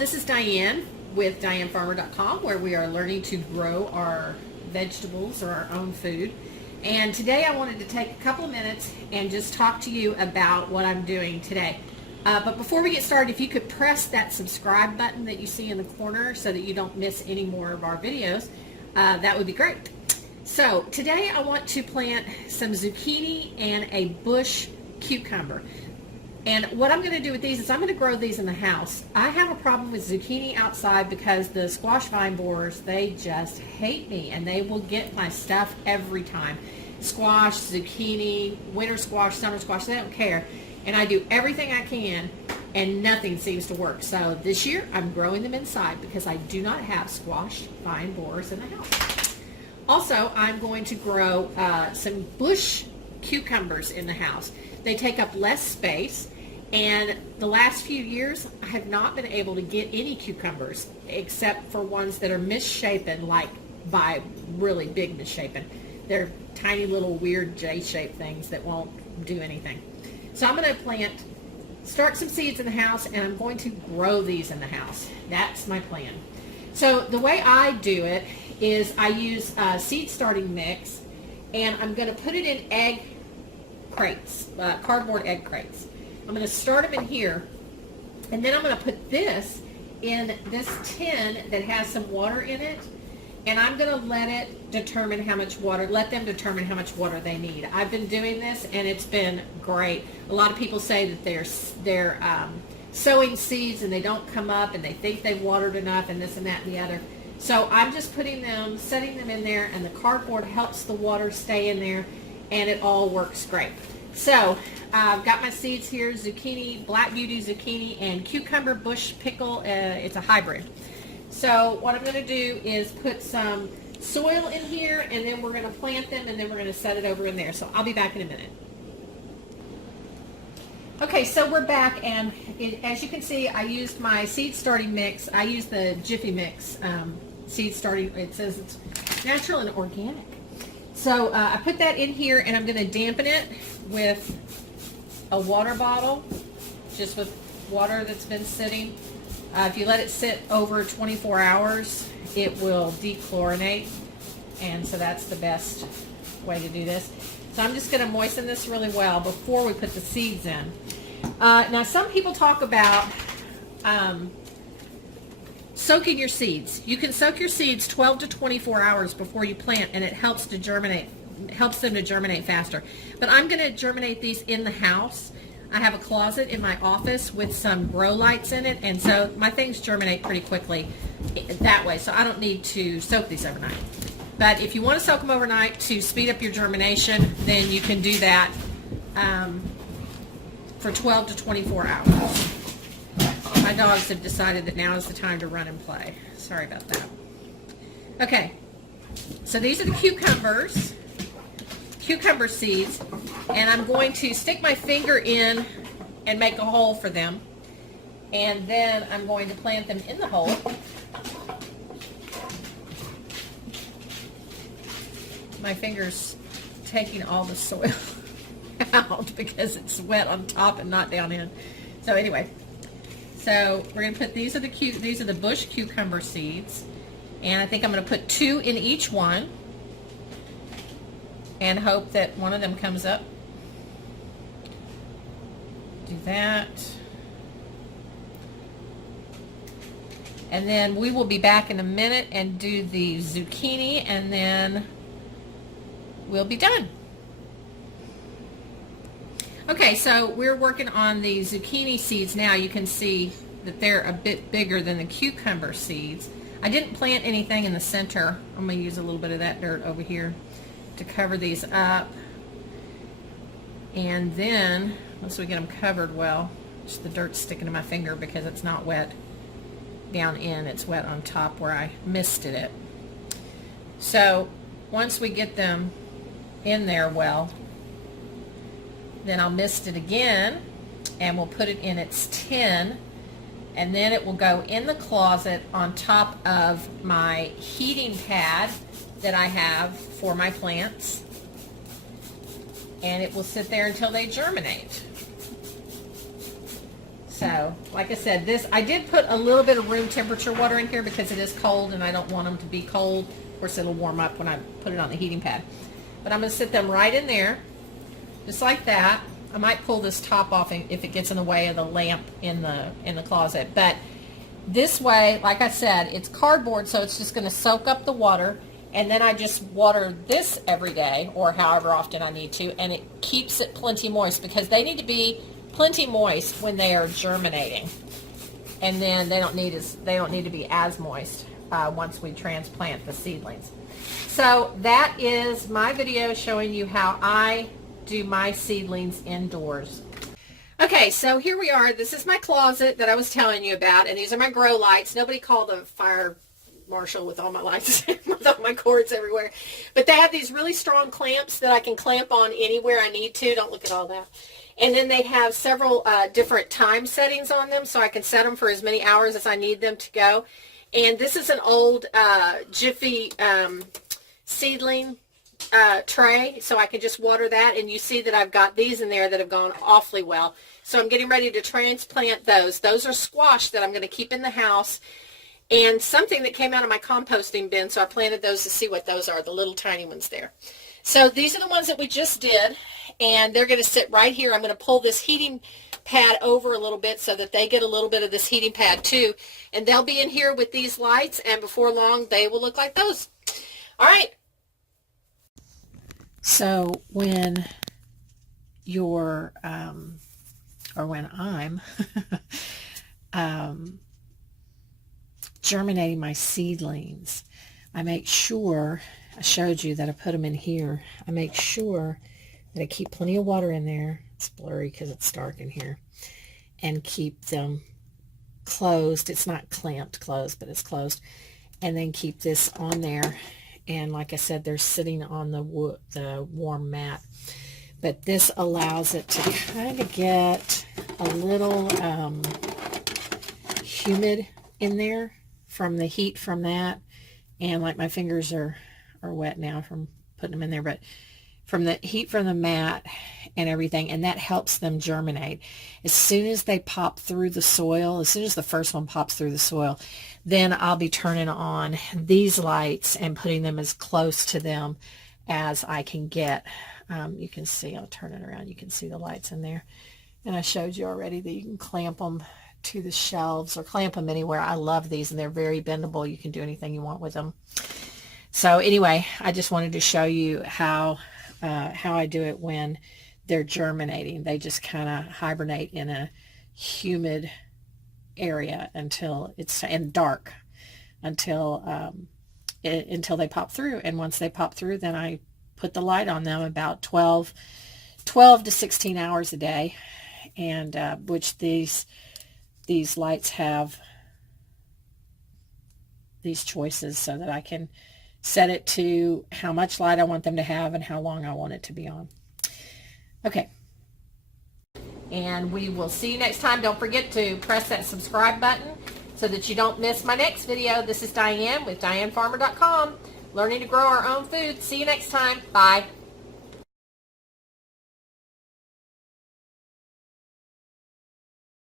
this is Diane with DianeFarmer.com, where we are learning to grow our vegetables or our own food. And today I wanted to take a couple of minutes and just talk to you about what I'm doing today. But before we get started, if you could press that subscribe button that you see in the corner so that you don't miss any more of our videos, that would be great. So today I want to plant some zucchini and a bush cucumber. And what I'm going to do with these is I'm going to grow these in the house. I have a problem with zucchini outside because the squash vine borers, they just hate me and they will get my stuff every time. Squash, zucchini, winter squash, summer squash, they don't care. And I do everything I can and nothing seems to work. So this year I'm growing them inside because I do not have squash vine borers in the house. Also, I'm going to grow some bush cucumbers in the house. They take up less space, and the last few years I have not been able to get any cucumbers except for ones that are misshapen, like by really big misshapen. They're tiny little weird J-shaped things that won't do anything. So I'm going to start some seeds in the house, and I'm going to grow these in the house. That's my plan. So the way I do it is I use seed starting mix, and I'm going to put it in egg crates, cardboard egg crates. I'm going to start them in here, and then I'm going to put this in this tin that has some water in it, and I'm going to let them determine how much water they need. I've been doing this, and it's been great. A lot of people say that they're sowing seeds and they don't come up, and they think they've watered enough, and this and that and the other. So I'm just setting them in there, and the cardboard helps the water stay in there, and it all works great. So I've got my seeds here: zucchini, black beauty zucchini, and cucumber bush pickle. It's a hybrid. So what I'm going to do is put some soil in here, and then we're going to plant them, and then we're going to set it over in there. So I'll be back in a minute. Okay, so we're back, and as you can see, I used my seed starting mix. I used the Jiffy Mix seed starting. It says it's natural and organic. So I put that in here, and I'm going to dampen it with a water bottle, just with water that's been sitting. If you let it sit over 24 hours, it will dechlorinate, and so that's the best way to do this. So I'm just going to moisten this really well before we put the seeds in. Now, some people talk about soaking your seeds. You can soak your seeds 12 to 24 hours before you plant, and it helps them to germinate faster. But I'm going to germinate these in the house. I have a closet in my office with some grow lights in it, and so my things germinate pretty quickly that way, so I don't need to soak these overnight. But if you want to soak them overnight to speed up your germination, then you can do that for 12 to 24 hours. My dogs have decided that now is the time to run and play. Sorry about that. Okay, so these are the cucumber seeds, and I'm going to stick my finger in and make a hole for them, and then I'm going to plant them in the hole. My finger's taking all the soil out because it's wet on top and not down in. So anyway, so we're going to put these are the bush cucumber seeds, and I think I'm going to put 2 in each one and hope that one of them comes up. Do that. And then we will be back in a minute and do the zucchini, and then we'll be done. Okay, so we're working on the zucchini seeds now. You can see that they're a bit bigger than the cucumber seeds. I didn't plant anything in the center. I'm going to use a little bit of that dirt over here to cover these up. And then, once we get them covered well, just the dirt's sticking to my finger because it's not wet down in, it's wet on top where I misted it. So once we get them in there well, then I'll mist it again, and we'll put it in its tin, and then it will go in the closet on top of my heating pad that I have for my plants, and it will sit there until they germinate. So, like I said, I did put a little bit of room temperature water in here because it is cold and I don't want them to be cold. Of course, it'll warm up when I put it on the heating pad. But I'm going to sit them right in there, just like that. I might pull this top off if it gets in the way of the lamp in the closet. But this way, like I said, it's cardboard, so it's just going to soak up the water. And then I just water this every day, or however often I need to, and it keeps it plenty moist, because they need to be plenty moist when they are germinating. And then they don't need to be as moist once we transplant the seedlings. So that is my video showing you how I do my seedlings indoors. Okay, so here we are. This is my closet that I was telling you about, and these are my grow lights. Nobody called a fire marshal with all my lights, with all my cords everywhere. But they have these really strong clamps that I can clamp on anywhere I need to. Don't look at all that. And then they have several different time settings on them, so I can set them for as many hours as I need them to go. And this is an old Jiffy seedling tray, so I can just water that. And you see that I've got these in there that have gone awfully well. So I'm getting ready to transplant those. Those are squash that I'm going to keep in the house. And something that came out of my composting bin, so I planted those to see what those are, the little tiny ones there. So these are the ones that we just did, and they're going to sit right here. I'm going to pull this heating pad over a little bit so that they get a little bit of this heating pad too. And they'll be in here with these lights, and before long they will look like those. All right. So when you're, or when I'm germinating my seedlings, I make sure, I showed you that I put them in here, I make sure that I keep plenty of water in there. It's blurry because it's dark in here, and keep them closed. It's not clamped closed, but it's closed. And then keep this on there, and like I said, they're sitting on the warm mat. But this allows it to kind of get a little humid in there from the heat from that. And like my fingers are wet now from putting them in there, but from the heat from the mat and everything, and that helps them germinate. As soon as they pop through the soil, as soon as the first one pops through the soil, then I'll be turning on these lights and putting them as close to them as I can get. You can see, I'll turn it around, you can see the lights in there. And I showed you already that you can clamp them to the shelves or clamp them anywhere. I love these, and they're very bendable. You can do anything you want with them. So anyway, I just wanted to show you how I do it when they're germinating. They just kind of hibernate in a humid area until it's and dark until they pop through. And once they pop through, then I put the light on them about 12 to 16 hours a day, and which these lights have these choices so that I can set it to how much light I want them to have and how long I want it to be on. Okay. And we will see you next time. Don't forget to press that subscribe button so that you don't miss my next video. This is Diane with DianeFarmer.com, learning to grow our own food. See you next time. Bye.